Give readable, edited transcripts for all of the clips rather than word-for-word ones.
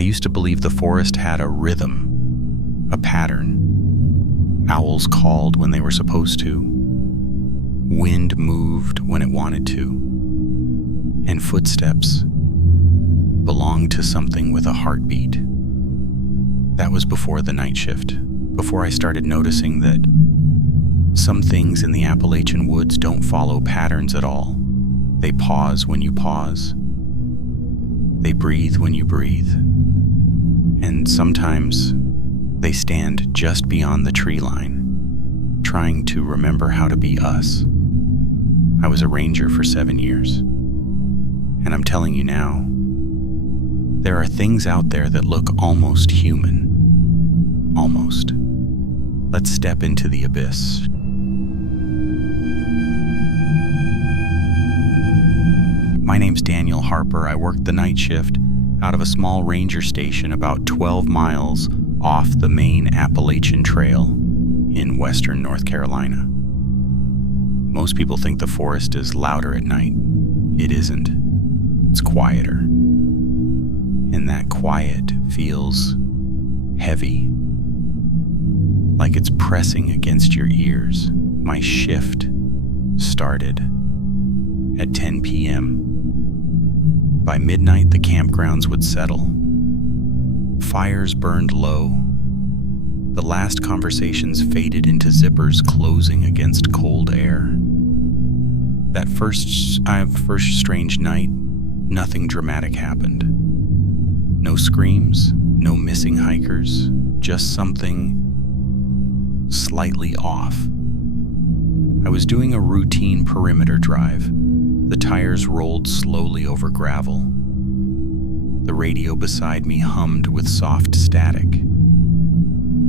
I used to believe the forest had a rhythm, a pattern. Owls called when they were supposed to. Wind moved when it wanted to. And footsteps belonged to something with a heartbeat. That was before the night shift, before I started noticing that some things in the Appalachian woods don't follow patterns at all. They pause when you pause. They breathe when you breathe. And sometimes they stand just beyond the tree line, trying to remember how to be us. I was a ranger for 7 years. And I'm telling you now, there are things out there that look almost human. Almost. Let's step into the abyss. My name's Daniel Harper. I worked the night shift out of a small ranger station about 12 miles off the main Appalachian Trail in western North Carolina. Most people think the forest is louder at night. It isn't. It's quieter. And that quiet feels heavy, like it's pressing against your ears. My shift started at 10 p.m. By midnight, the campgrounds would settle. Fires burned low. The last conversations faded into zippers closing against cold air. That first strange night, nothing dramatic happened. No screams, no missing hikers, just something slightly off. I was doing a routine perimeter drive. The tires rolled slowly over gravel. The radio beside me hummed with soft static.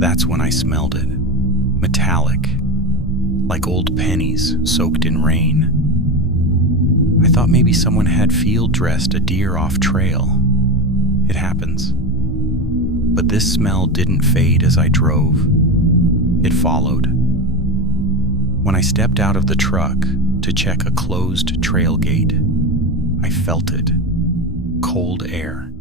That's when I smelled it. Metallic, like old pennies soaked in rain. I thought maybe someone had field dressed a deer off trail. It happens. But this smell didn't fade as I drove. It followed. When I stepped out of the truck to check a closed trail gate, I felt it. Cold air.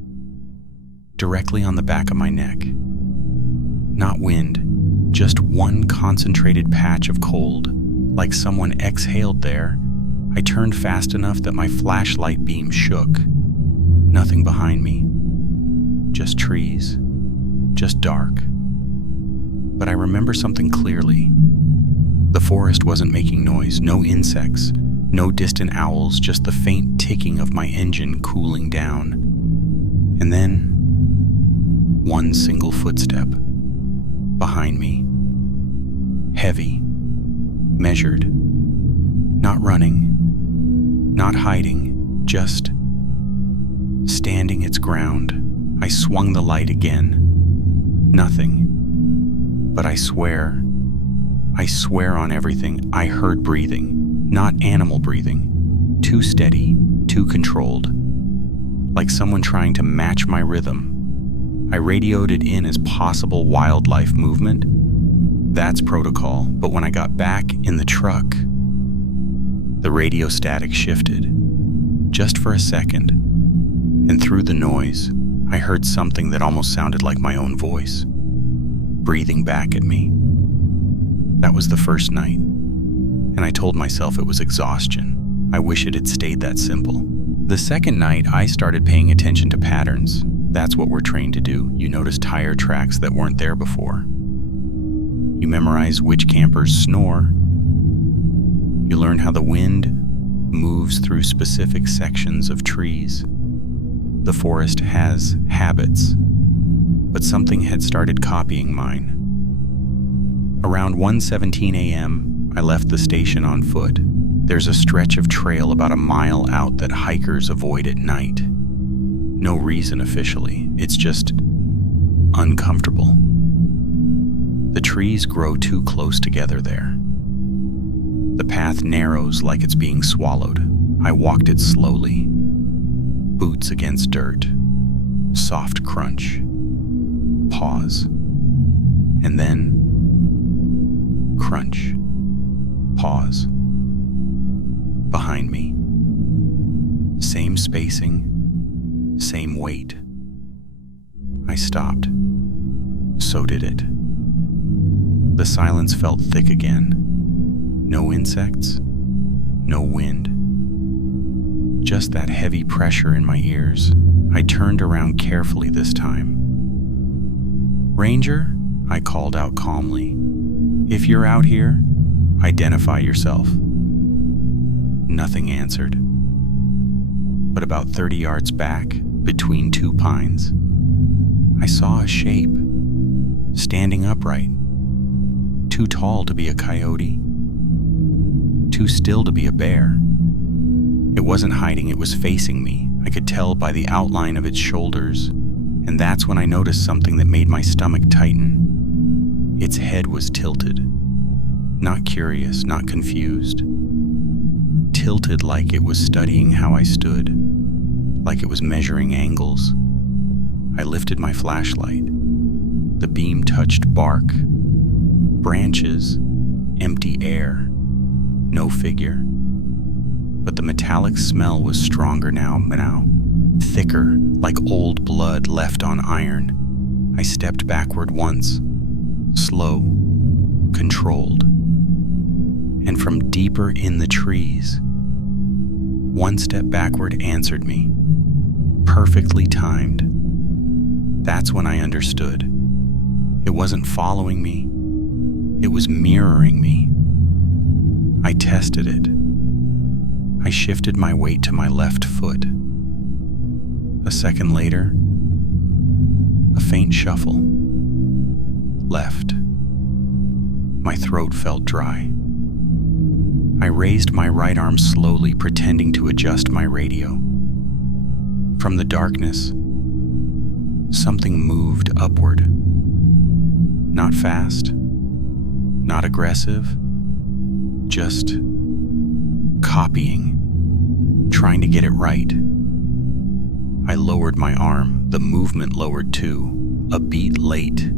Directly on the back of my neck. Not wind, just one concentrated patch of cold, like someone exhaled there. I turned fast enough that my flashlight beam shook. Nothing behind me. Just trees. Just dark. But I remember something clearly. The forest wasn't making noise, no insects, no distant owls, just the faint ticking of my engine cooling down. And then, one single footstep. Behind me. Heavy. Measured. Not running. Not hiding. Just standing its ground. I swung the light again. Nothing. But I swear on everything, I heard breathing. Not animal breathing. Too steady, too controlled. Like someone trying to match my rhythm. I radioed it in as possible wildlife movement. That's protocol, but when I got back in the truck, the radio static shifted. Just for a second. And through the noise, I heard something that almost sounded like my own voice, breathing back at me. That was the first night, and I told myself it was exhaustion. I wish it had stayed that simple. The second night, I started paying attention to patterns. That's what we're trained to do. You notice tire tracks that weren't there before. You memorize which campers snore. You learn how the wind moves through specific sections of trees. The forest has habits, but something had started copying mine. Around 1:17 a.m., I left the station on foot. There's a stretch of trail about a mile out that hikers avoid at night. No reason officially, it's just uncomfortable. The trees grow too close together there. The path narrows like it's being swallowed. I walked it slowly. Boots against dirt. Soft crunch. Pause. And then crunch. Pause. Behind me. Same spacing. Same weight. I stopped. So did it. The silence felt thick again. No insects, no wind. Just that heavy pressure in my ears. I turned around carefully this time. "Ranger," I called out calmly. "If you're out here, identify yourself." Nothing answered. But about 30 yards back, between two pines, I saw a shape, standing upright, too tall to be a coyote, too still to be a bear. It wasn't hiding, it was facing me. I could tell by the outline of its shoulders, and that's when I noticed something that made my stomach tighten. Its head was tilted. Not curious, not confused. Tilted like it was studying how I stood, like it was measuring angles. I lifted my flashlight. The beam touched bark, branches, empty air, no figure. But the metallic smell was stronger now, thicker, like old blood left on iron. I stepped backward once, slow, controlled. And from deeper in the trees, one step backward answered me, perfectly timed. That's when I understood. It wasn't following me, it was mirroring me. I tested it. I shifted my weight to my left foot. A second later, a faint shuffle. Left. My throat felt dry. I raised my right arm slowly, pretending to adjust my radio. From the darkness, something moved upward. Not fast, not aggressive, just copying, trying to get it right. I lowered my arm, the movement lowered too, a beat late,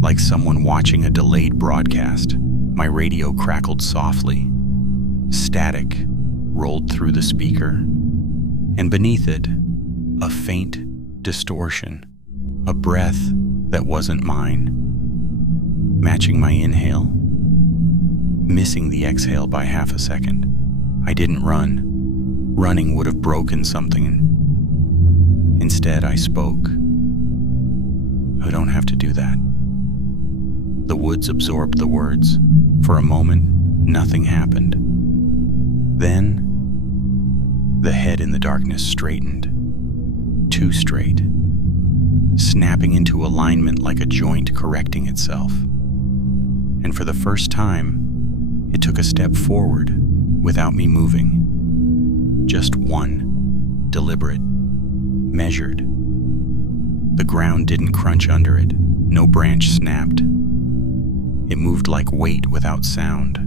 like someone watching a delayed broadcast. My radio crackled softly. Static rolled through the speaker, and beneath it, a faint distortion, a breath that wasn't mine, matching my inhale, missing the exhale by half a second. I didn't run. Running would have broken something. Instead, I spoke. "I don't have to do that." The woods absorbed the words. For a moment, nothing happened. Then, the head in the darkness straightened. Too straight. Snapping into alignment like a joint correcting itself. And for the first time, it took a step forward without me moving. Just one, deliberate, measured. The ground didn't crunch under it. No branch snapped. It moved like weight without sound.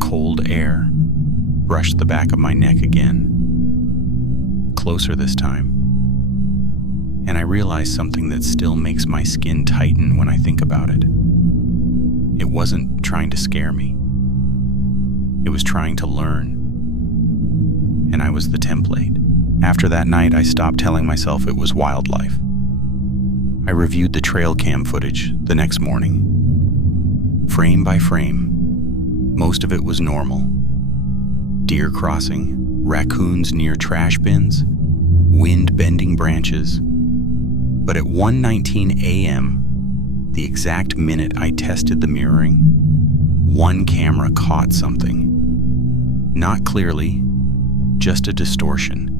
Cold air brushed the back of my neck again. Closer this time. And I realized something that still makes my skin tighten when I think about it. It wasn't trying to scare me. It was trying to learn. And I was the template. After that night, I stopped telling myself it was wildlife. I reviewed the trail cam footage the next morning. Frame by frame, most of it was normal. Deer crossing, raccoons near trash bins, wind bending branches. But at 1:19 a.m., the exact minute I tested the mirroring, one camera caught something. Not clearly, just a distortion,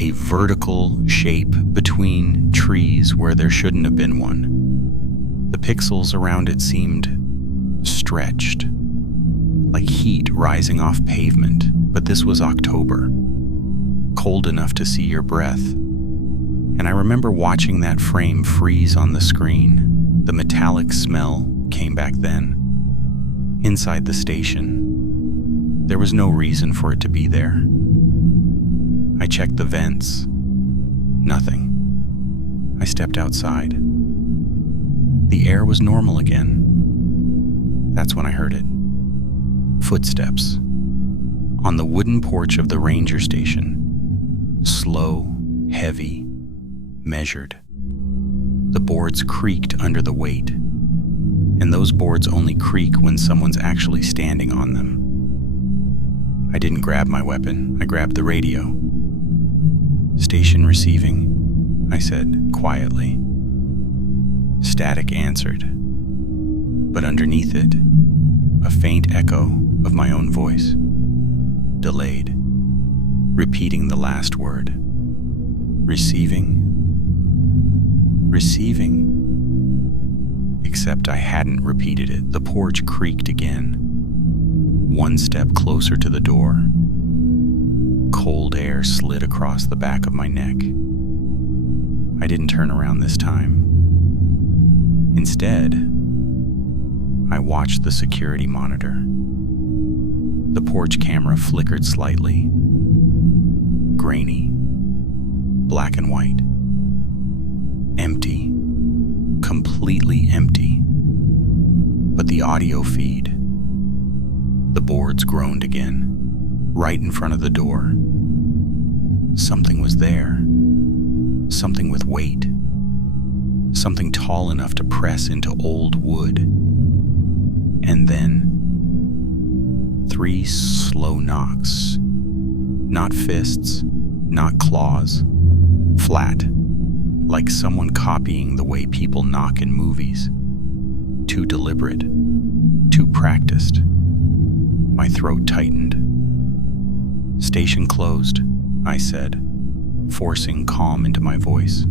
a vertical shape between trees where there shouldn't have been one. The pixels around it seemed stretched, like heat rising off pavement, but this was October, cold enough to see your breath. And I remember watching that frame freeze on the screen. The metallic smell came back then. Inside the station, there was no reason for it to be there. I checked the vents. Nothing. I stepped outside. The air was normal again. That's when I heard it. Footsteps. On the wooden porch of the ranger station. Slow, heavy, measured. The boards creaked under the weight, and those boards only creak when someone's actually standing on them. I didn't grab my weapon, I grabbed the radio. "Station receiving," I said quietly. Static answered, but underneath it, a faint echo of my own voice, delayed, repeating the last word. "Receiving, receiving." Except I hadn't repeated it. The porch creaked again, one step closer to the door. Cold air slid across the back of my neck. I didn't turn around this time. Instead, I watched the security monitor. The porch camera flickered slightly. Grainy, black and white. Empty, completely empty. But the audio feed, the boards groaned again, right in front of the door. Something was there, something with weight, something tall enough to press into old wood. And then 3 slow knocks, not fists, not claws, flat, like someone copying the way people knock in movies. Too deliberate, too practiced. My throat tightened. "Station closed," I said, forcing calm into my voice.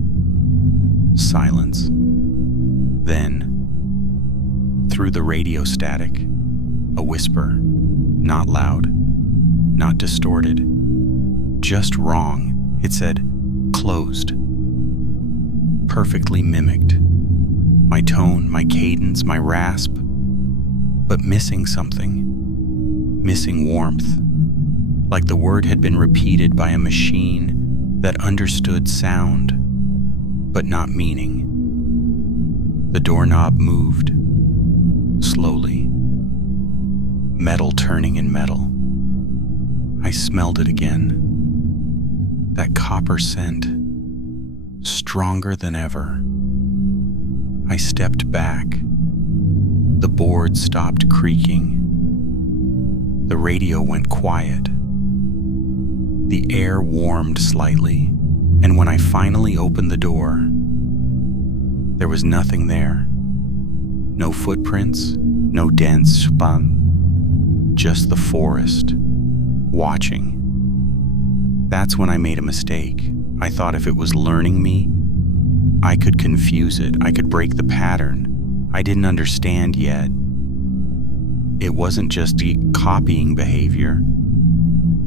Silence. Then, through the radio static, a whisper, not loud, not distorted, just wrong. It said, "Closed." Perfectly mimicked. My tone, my cadence, my rasp, but missing something. Missing warmth. Like the word had been repeated by a machine that understood sound, but not meaning. The doorknob moved, slowly. Metal turning in metal. I smelled it again. That copper scent, stronger than ever. I stepped back. The board stopped creaking. The radio went quiet. The air warmed slightly, and when I finally opened the door, there was nothing there. No footprints, no dents spun, just the forest, watching. That's when I made a mistake. I thought if it was learning me, I could confuse it, I could break the pattern. I didn't understand yet. It wasn't just copying behavior.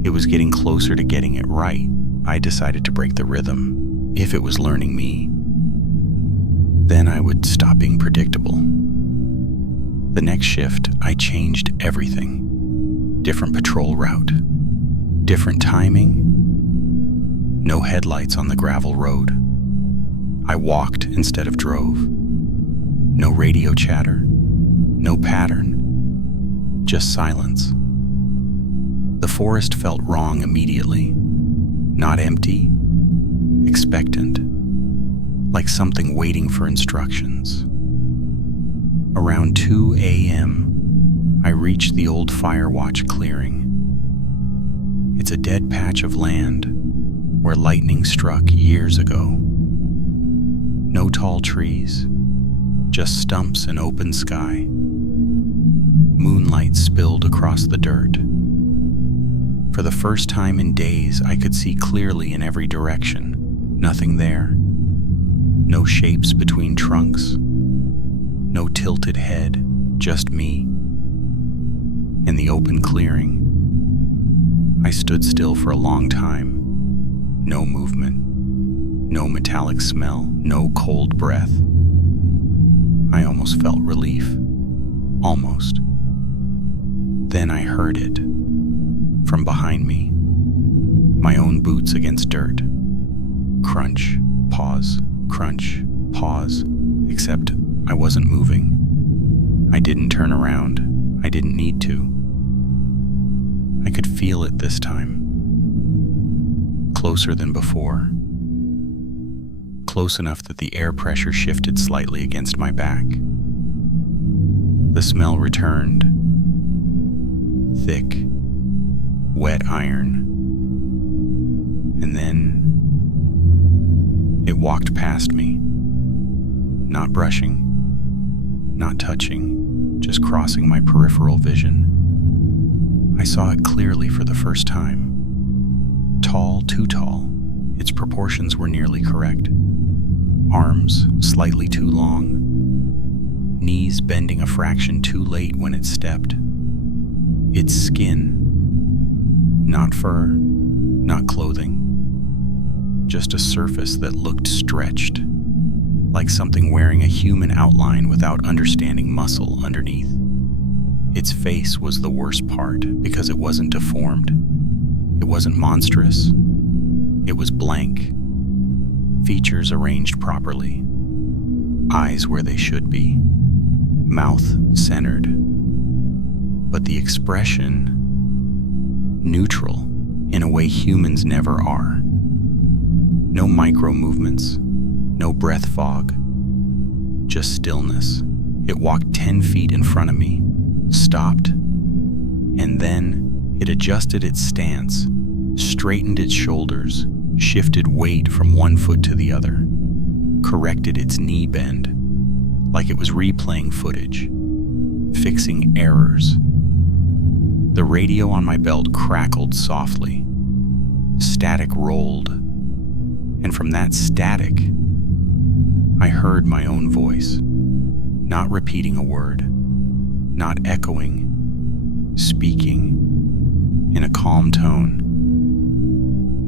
It was getting closer to getting it right. I decided to break the rhythm. If it was learning me, then I would stop being predictable. The next shift, I changed everything. Different patrol route, different timing, no headlights on the gravel road. I walked instead of drove. No radio chatter, no pattern, just silence. The forest felt wrong immediately. Not empty, expectant, like something waiting for instructions. Around 2 a.m., I reached the old Firewatch clearing. It's a dead patch of land where lightning struck years ago. No tall trees, just stumps and open sky. Moonlight spilled across the dirt. For the first time in days, I could see clearly in every direction. Nothing there. No shapes between trunks. No tilted head, just me. In the open clearing, I stood still for a long time. No movement. No metallic smell. No cold breath. I almost felt relief. Almost. Then I heard it. From behind me. My own boots against dirt. Crunch, pause, crunch, pause. Except I wasn't moving. I didn't turn around. I didn't need to. I could feel it this time. Closer than before. close enough that the air pressure shifted slightly against my back. The smell returned. Thick, wet iron. And then it walked past me. Not brushing, not touching, just crossing my peripheral vision. I saw it clearly for the first time. Tall, too tall. Its proportions were nearly correct. Arms slightly too long. Knees bending a fraction too late when it stepped. Its skin. Not fur, not clothing. Just a surface that looked stretched, like something wearing a human outline without understanding muscle underneath. Its face was the worst part because it wasn't deformed. It wasn't monstrous. It was blank. Features arranged properly. Eyes where they should be. Mouth centered. But the expression, neutral in a way humans never are. No micro movements, no breath fog, just stillness. It walked 10 feet in front of me, stopped, and then it adjusted its stance, straightened its shoulders, shifted weight from one foot to the other, corrected its knee bend, like it was replaying footage, fixing errors. The radio on my belt crackled softly. Static rolled, and from that static, I heard my own voice, not repeating a word, not echoing, speaking in a calm tone.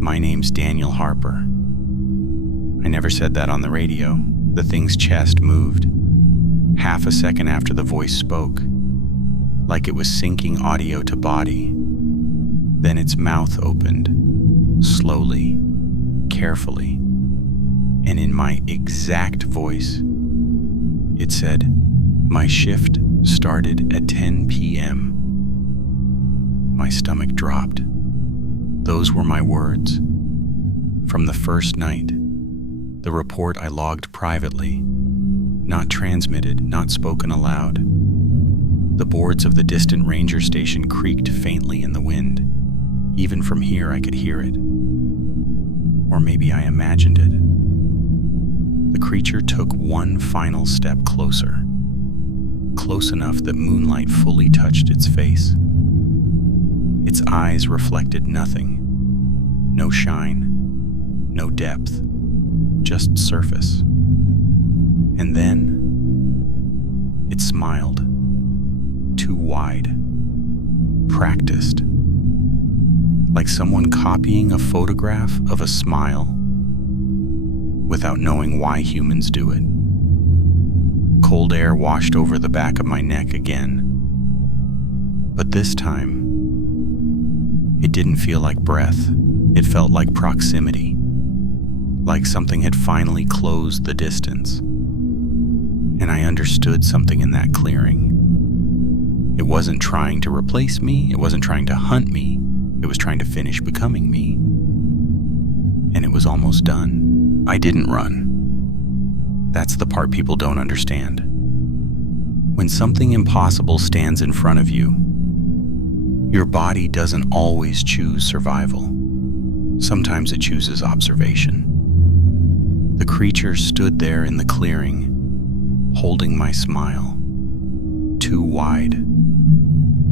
My name's Daniel Harper. I never said that on the radio. The thing's chest moved. Half a second after the voice spoke, like it was syncing audio to body. Then its mouth opened, slowly, carefully, and in my exact voice, it said, "My shift started at 10 p.m. My stomach dropped. Those were my words. From the first night, the report I logged privately, not transmitted, not spoken aloud. The boards of the distant ranger station creaked faintly in the wind. Even from here I could hear it. Or maybe I imagined it. The creature took one final step closer, close enough that moonlight fully touched its face. Its eyes reflected nothing. No shine, no depth, just surface. And then it smiled. Too wide. Practiced. Like someone copying a photograph of a smile without knowing why humans do it. Cold air washed over the back of my neck again. But this time, it didn't feel like breath. It felt like proximity. Like something had finally closed the distance. And I understood something in that clearing. It wasn't trying to replace me. It wasn't trying to hunt me. It was trying to finish becoming me. And it was almost done. I didn't run. That's the part people don't understand. When something impossible stands in front of you, your body doesn't always choose survival. Sometimes it chooses observation. The creature stood there in the clearing, holding my smile. Too wide,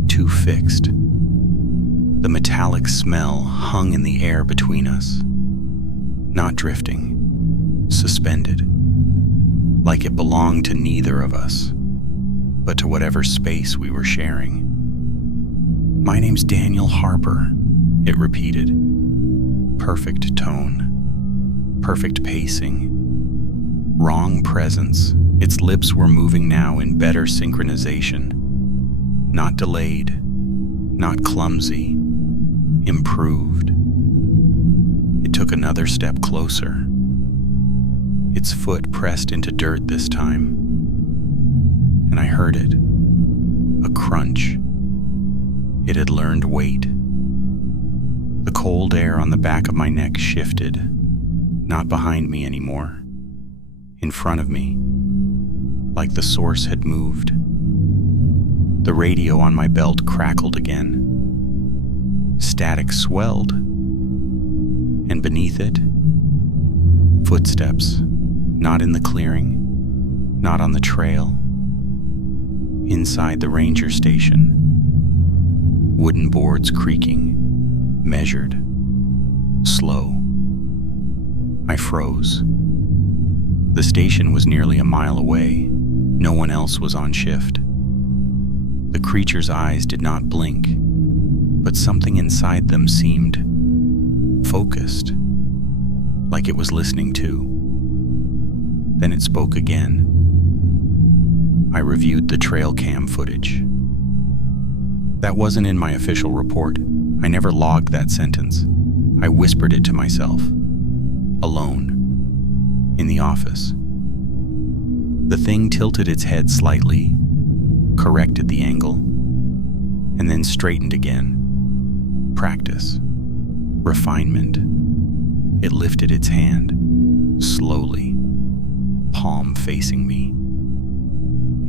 too fixed. The metallic smell hung in the air between us, not drifting, suspended, like it belonged to neither of us, but to whatever space we were sharing. "My name's Daniel Harper," it repeated. Perfect tone, perfect pacing, wrong presence. Its lips were moving now in better synchronization. Not delayed, not clumsy, improved. It took another step closer. Its foot pressed into dirt this time, and I heard it. A crunch. It had learned weight. The cold air on the back of my neck shifted, not behind me anymore, in front of me, like the source had moved. The radio on my belt crackled again. Static swelled, and beneath it, footsteps, not in the clearing, not on the trail, inside the ranger station. Wooden boards creaking, measured, slow. I froze. The station was nearly a mile away. No one else was on shift. The creature's eyes did not blink, but something inside them seemed focused, like it was listening too. Then it spoke again. I reviewed the trail cam footage. That wasn't in my official report. I never logged that sentence. I whispered it to myself, alone, in the office. The thing tilted its head slightly, corrected the angle, and then straightened again. Practice. Refinement. It lifted its hand, slowly, palm facing me.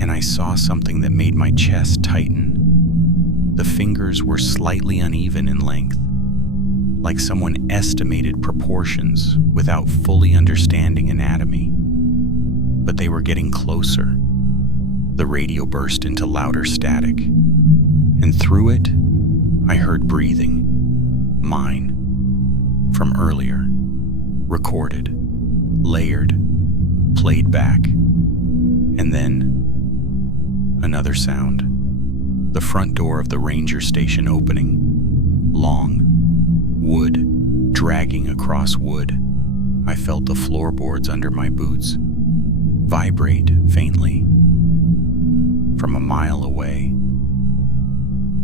And I saw something that made my chest tighten. The fingers were slightly uneven in length, like someone estimated proportions without fully understanding anatomy. But they were getting closer. The radio burst into louder static, and through it, I heard breathing. Mine. From earlier. Recorded. Layered. Played back. And then, another sound. The front door of the ranger station opening. Long. Wood. Dragging across wood. I felt the floorboards under my boots vibrate faintly. From a mile away.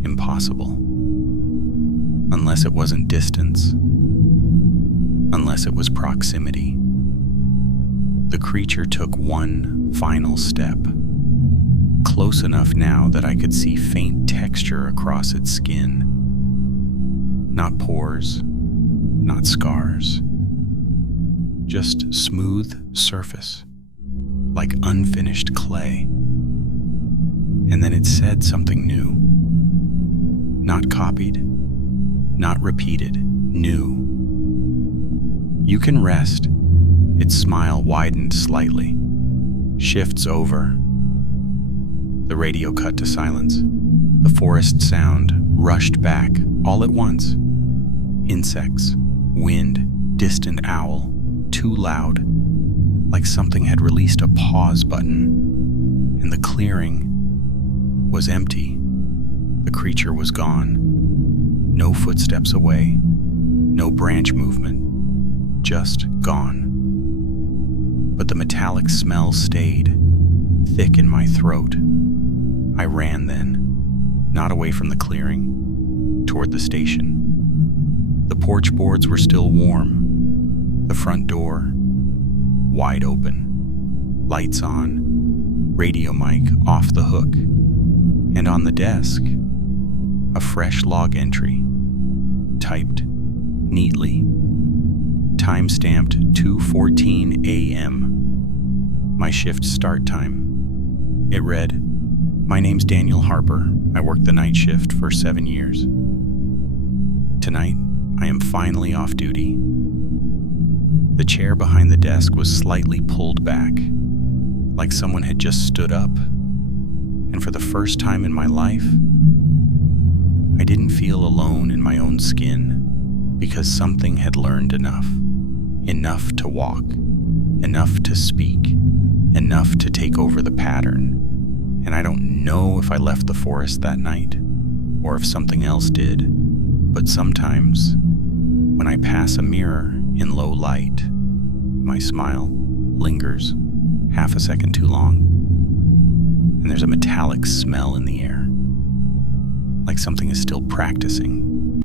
Impossible. Unless it wasn't distance. Unless it was proximity. The creature took one final step. Close enough now that I could see faint texture across its skin. Not pores, not scars. Just smooth surface, like unfinished clay. And then it said something new. Not copied, not repeated, new. You can rest. Its smile widened slightly. Shifts over. The radio cut to silence. The forest sound rushed back all at once. Insects, wind, distant owl, too loud, like something had released a pause button. And the clearing was empty. The creature was gone. No footsteps away. No branch movement. Just gone. But the metallic smell stayed, thick in my throat. I ran then, not away from the clearing, toward the station. The porch boards were still warm. The front door, wide open. Lights on. Radio mic off the hook. And on the desk, a fresh log entry, typed neatly. Time-stamped 2:14 a.m. My shift start time. It read, "My name's Daniel Harper. I worked the night shift for 7 years. Tonight, I am finally off duty." The chair behind the desk was slightly pulled back, like someone had just stood up. And for the first time in my life, I didn't feel alone in my own skin, because something had learned enough. Enough to walk, enough to speak, enough to take over the pattern. And I don't know if I left the forest that night, or if something else did, but sometimes, when I pass a mirror in low light, my smile lingers half a second too long, and there's a metallic smell in the air, like something is still practicing.